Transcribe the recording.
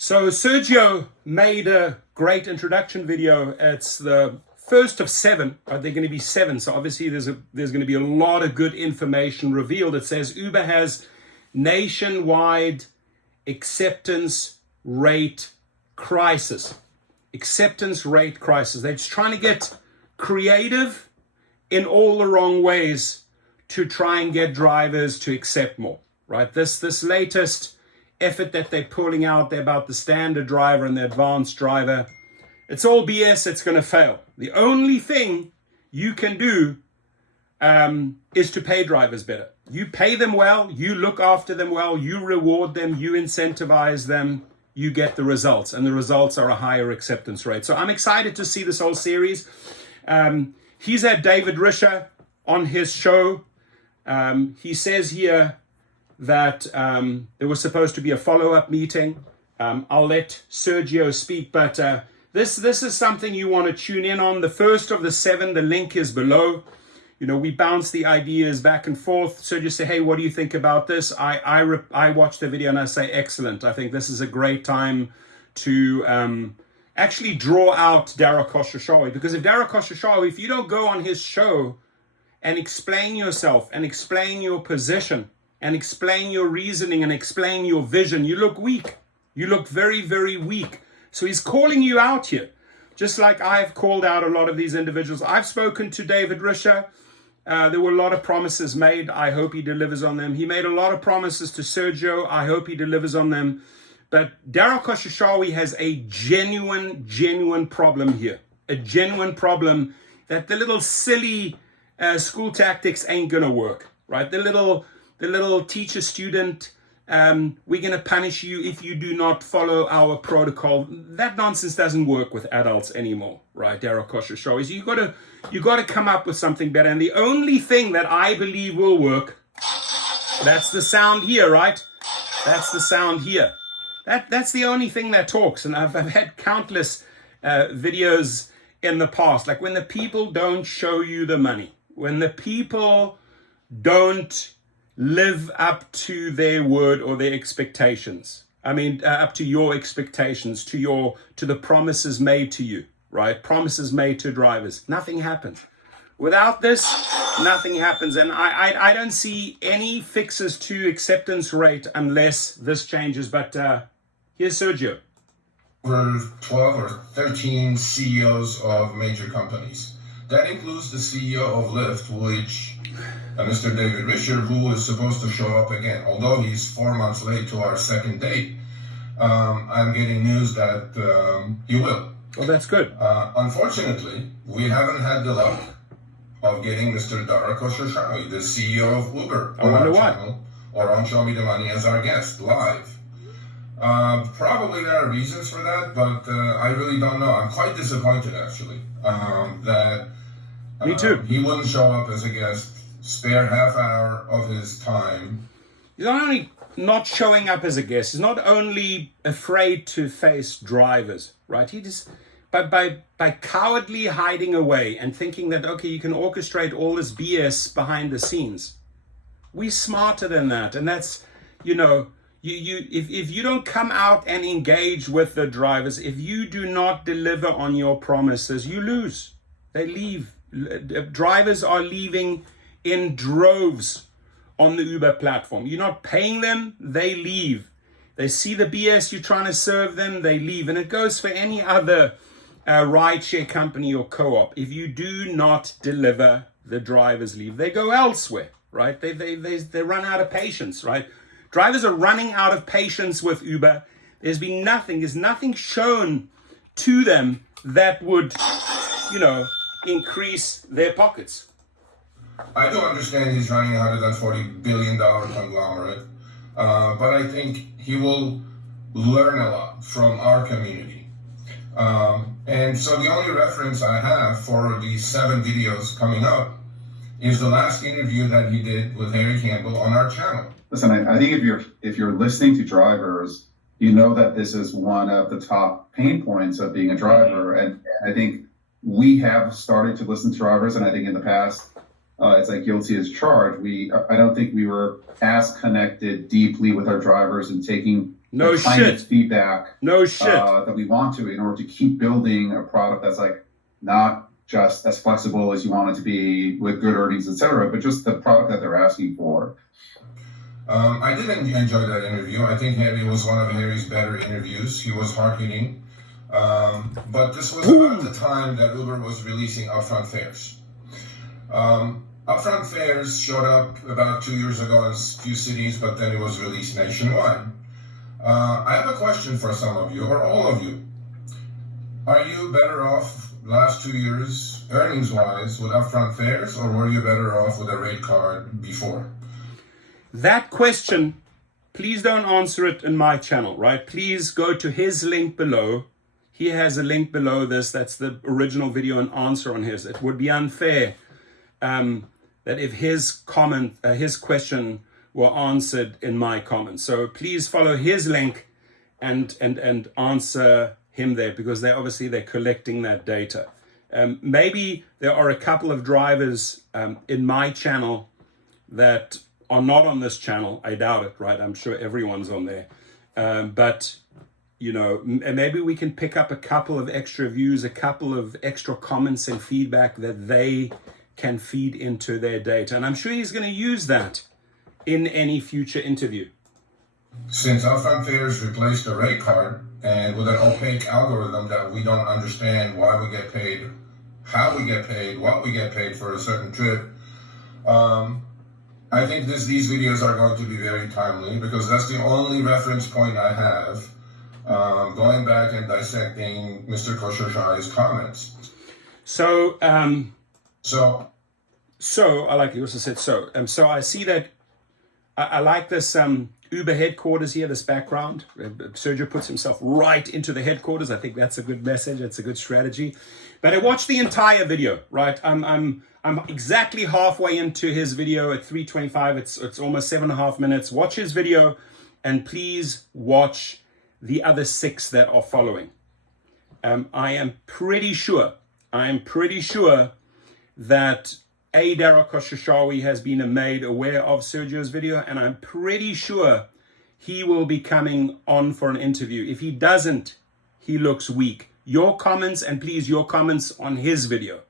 So Sergio made a great introduction video. It's the first of 7. They're going to be 7. So obviously there's going to be a lot of good information revealed. It says Uber has nationwide acceptance rate crisis. Acceptance rate crisis. They're just trying to get creative in all the wrong ways to try and get drivers to accept more, right? This latest effort that they're pulling out there about the standard driver and the advanced driver, it's all BS. It's going to fail. The only thing you can do is to pay drivers better. You pay them well, you look after them well, you reward them, you incentivize them, you get the results, and the results are a higher acceptance rate. So I'm excited to see this whole series. He's had David Risher on his show. He says here that there was supposed to be a follow-up meeting. I'll let Sergio speak, but this is something you want to tune in on. The first of the 7, the link is below. You know, we bounce the ideas back and forth. Sergio say, hey, what do you think about this? I watch the video and I say, excellent. I think this is a great time to actually draw out Khosrowshahi, because if Khosrowshahi, if you don't go on his show and explain yourself and explain your position and explain your reasoning and explain your vision, you look weak. You look very, very weak. So he's calling you out here, just like I've called out a lot of these individuals. I've spoken to David Risher. There were a lot of promises made. I hope he delivers on them. He made a lot of promises to Sergio. I hope he delivers on them. But Khosrowshahi has a genuine problem here. A genuine problem that the little silly school tactics ain't going to work, right? The little teacher-student, we're going to punish you if you do not follow our protocol. That nonsense doesn't work with adults anymore, right? Khosrowshahi. So you got to come up with something better. And the only thing that I believe will work, that's the sound here, right? That's the sound here. That's the only thing that talks. And I've had countless videos in the past, like when the people don't show you the money, when the people don't live up to their word or their expectations. I mean, up to your expectations, to the promises made to you, right? Promises made to drivers. Nothing happens. Without this, nothing happens. And I don't see any fixes to acceptance rate unless this changes. But here's Sergio. Over 12 or 13 CEOs of major companies. That includes the CEO of Lyft, which Mr. David Risher, who is supposed to show up again. Although he's 4 months late to our second date, I'm getting news that he will. Well, that's good. Unfortunately, we haven't had the luck of getting Mr. Khosrowshahi, the CEO of Uber, on our channel or on Show Me the Money as our guest live. Probably there are reasons for that, but I really don't know. I'm quite disappointed, actually, that me too. He wouldn't show up as a guest, spare half hour of his time. He's not only not showing up as a guest, he's not only afraid to face drivers, right? He just, by cowardly hiding away and thinking that, okay, you can orchestrate all this BS behind the scenes. We're smarter than that. And that's, you know, if you don't come out and engage with the drivers, if you do not deliver on your promises, you lose. They leave. Drivers are leaving in droves on the Uber platform. You're not paying them, they leave. They see the BS you're trying to serve them, they leave. And it goes for any other rideshare company or co-op. If you do not deliver, the drivers leave. They go elsewhere, right? They run out of patience, right? Drivers are running out of patience with Uber. There's nothing shown to them that would, you know, increase their pockets. I do understand he's running a $140 billion conglomerate, but I think he will learn a lot from our community. And so the only reference I have for these 7 videos coming up is the last interview that he did with Harry Campbell on our channel. Listen, I think if you're listening to drivers, you know that this is one of the top pain points of being a driver. And I think we have started to listen to drivers, and I think in the past, it's like guilty as charged. I don't think we were as connected deeply with our drivers and taking No the climate shit. feedback No shit. that we want to, in order to keep building a product that's like not just as flexible as you want it to be with good earnings, etc., but just the product that they're asking for. I did enjoy that interview. I think Harry was one of Harry's better interviews. He was hard-hitting. But this was about the time that Uber was releasing upfront fares. Upfront fares showed up about 2 years ago in a few cities, but then it was released nationwide. I have a question for some of you, or all of you. Are you better off last 2 years, earnings-wise, with upfront fares, or were you better off with a rate card before? That question, please don't answer it in my channel, right? Please go to his link below. He has a link below this. That's the original video and answer on his. It would be unfair that if his question were answered in my comments. So please follow his link and answer him there, because they're collecting that data. Maybe there are a couple of drivers in my channel that are not on this channel. I doubt it, right? I'm sure everyone's on there. But, you know, maybe we can pick up a couple of extra views, a couple of extra comments and feedback that they can feed into their data. And I'm sure he's going to use that in any future interview. Since upfront fares replaced the rate card, and with an opaque algorithm that we don't understand why we get paid, how we get paid, what we get paid for a certain trip, I think these videos are going to be very timely, because that's the only reference point I have going back and dissecting Mr. Khosrowshahi's comments. So I like you also said so. So I see that I like this Uber headquarters here, this background. Sergio puts himself right into the headquarters. I think that's a good message. It's a good strategy. But I watched the entire video, right? I'm exactly halfway into his video at 3:25. It's almost 7.5 minutes. Watch his video, and please watch the other 6 that are following. I am pretty sure that Derek Khosrowshahi has been made aware of Sergio's video, and I'm pretty sure he will be coming on for an interview. If he doesn't, he looks weak. Your comments, and please your comments on his video.